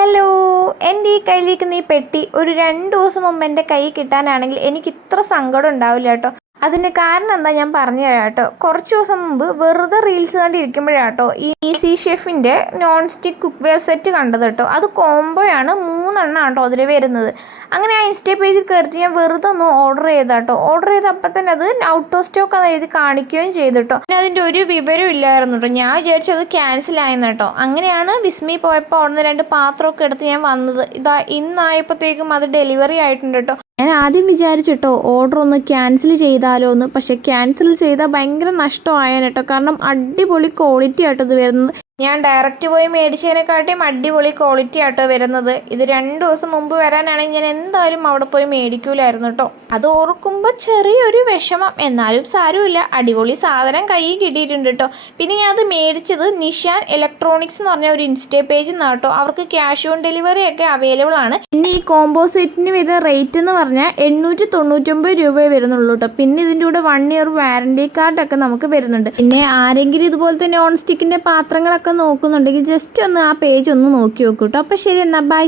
Hello, എൻ്റെ ഈ കയ്യിലിരിക്കുന്ന ഈ പെട്ടി ഒരു 2 ദിവസം മുമ്പ് എൻ്റെ കയ്യിൽ കിട്ടാനാണെങ്കിൽ എനിക്ക് ഇത്ര സങ്കടം ഉണ്ടാവില്ല കേട്ടോ. അതിന് കാരണം എന്താ ഞാൻ പറഞ്ഞു തരാം കേട്ടോ. കുറച്ച് ദിവസം മുമ്പ് വെറുതെ റീൽസ് കണ്ടിരിക്കുമ്പോഴാട്ടോ ഈ ഈസി ഷെഫിൻ്റെ non stick cookware set കണ്ടത് കേട്ടോ. അത് കോംബോയാണ്, 3 എണ്ണം കേട്ടോ അതിൽ വരുന്നത്. അങ്ങനെ ആ ഇൻസ്റ്റ പേജിൽ കയറിയിട്ട് ഞാൻ വെറുതെ ഒന്ന് ഓർഡർ ചെയ്താട്ടോ. ഓർഡർ ചെയ്തപ്പോൾ തന്നെ അത് ഔട്ട് ഓഫ് സ്റ്റോക്ക് അത് എഴുതി കാണിക്കുകയും ചെയ്തു കേട്ടോ. പിന്നെ അതിൻ്റെ ഒരു വിവരം ഇല്ലായിരുന്നു കേട്ടോ. ഞാൻ വിചാരിച്ചു അത് ക്യാൻസൽ ആയെന്ന് കേട്ടോ. അങ്ങനെയാണ് വിസ്മി പോയപ്പോൾ അവിടുന്ന് 2 പാത്രമൊക്കെ എടുത്ത് ഞാൻ വന്നത്. ഇതാ ഇന്നായപ്പോഴത്തേക്കും അത് ഡെലിവറി ആയിട്ടുണ്ട് കേട്ടോ. ഞാൻ ആദ്യം വിചാരിച്ചിട്ടോ ഓർഡർ ഒന്ന് ക്യാൻസൽ ചെയ്താലോ എന്ന്. പക്ഷെ ക്യാൻസൽ ചെയ്താൽ ഭയങ്കര നഷ്ടമായേനെ കേട്ടോ. കാരണം അടിപൊളി ക്വാളിറ്റി ആട്ടോ ഇത് വരുന്നത്. ഞാൻ ഡയറക്റ്റ് പോയി മേടിച്ചതിനെക്കാട്ടിയും അടിപൊളി ക്വാളിറ്റി ആട്ടോ വരുന്നത്. ഇത് 2 ദിവസം മുമ്പ് വരാനാണെങ്കിൽ ഞാൻ എന്തായാലും അവിടെ പോയി മേടിക്കൂലായിരുന്നു കേട്ടോ. അത് ഓർക്കുമ്പോൾ ചെറിയൊരു വിഷമം, എന്നാലും സാരമില്ല. അടിപൊളി സാധനം കയ്യിൽ കിട്ടിയിട്ടുണ്ട് കേട്ടോ. പിന്നെ ഞാൻ അത് മേടിച്ചത് നിഷാൻ ഇലക്ട്രോണിക്സ് എന്ന് പറഞ്ഞ ഒരു ഇൻസ്റ്റേ പേജിൽ നിന്നാണ് കേട്ടോ. അവർക്ക് ക്യാഷ് ഓൺ ഡെലിവറി ഒക്കെ അവൈലബിൾ ആണ്. പിന്നെ ഈ കോംബോ സെറ്റിന് വരുന്ന റേറ്റ് എന്ന് പറഞ്ഞാൽ 899 രൂപയെ വരുന്നുള്ളൂ കേട്ടോ. പിന്നെ ഇതിൻ്റെ കൂടെ 1 ഇയർ വാറണ്ടി കാർഡൊക്കെ നമുക്ക് വരുന്നുണ്ട്. പിന്നെ ആരെങ്കിലും ഇതുപോലത്തെ നോൺ സ്റ്റിക്കിൻ്റെ പാത്രങ്ങളൊക്കെ നോക്കുന്നുണ്ടെങ്കിൽ ജസ്റ്റ് ഒന്ന് ആ പേജ് ഒന്ന് നോക്കി നോക്കൂ കേട്ടോ. അപ്പോൾ ശരി, എന്നാൽ ബൈ.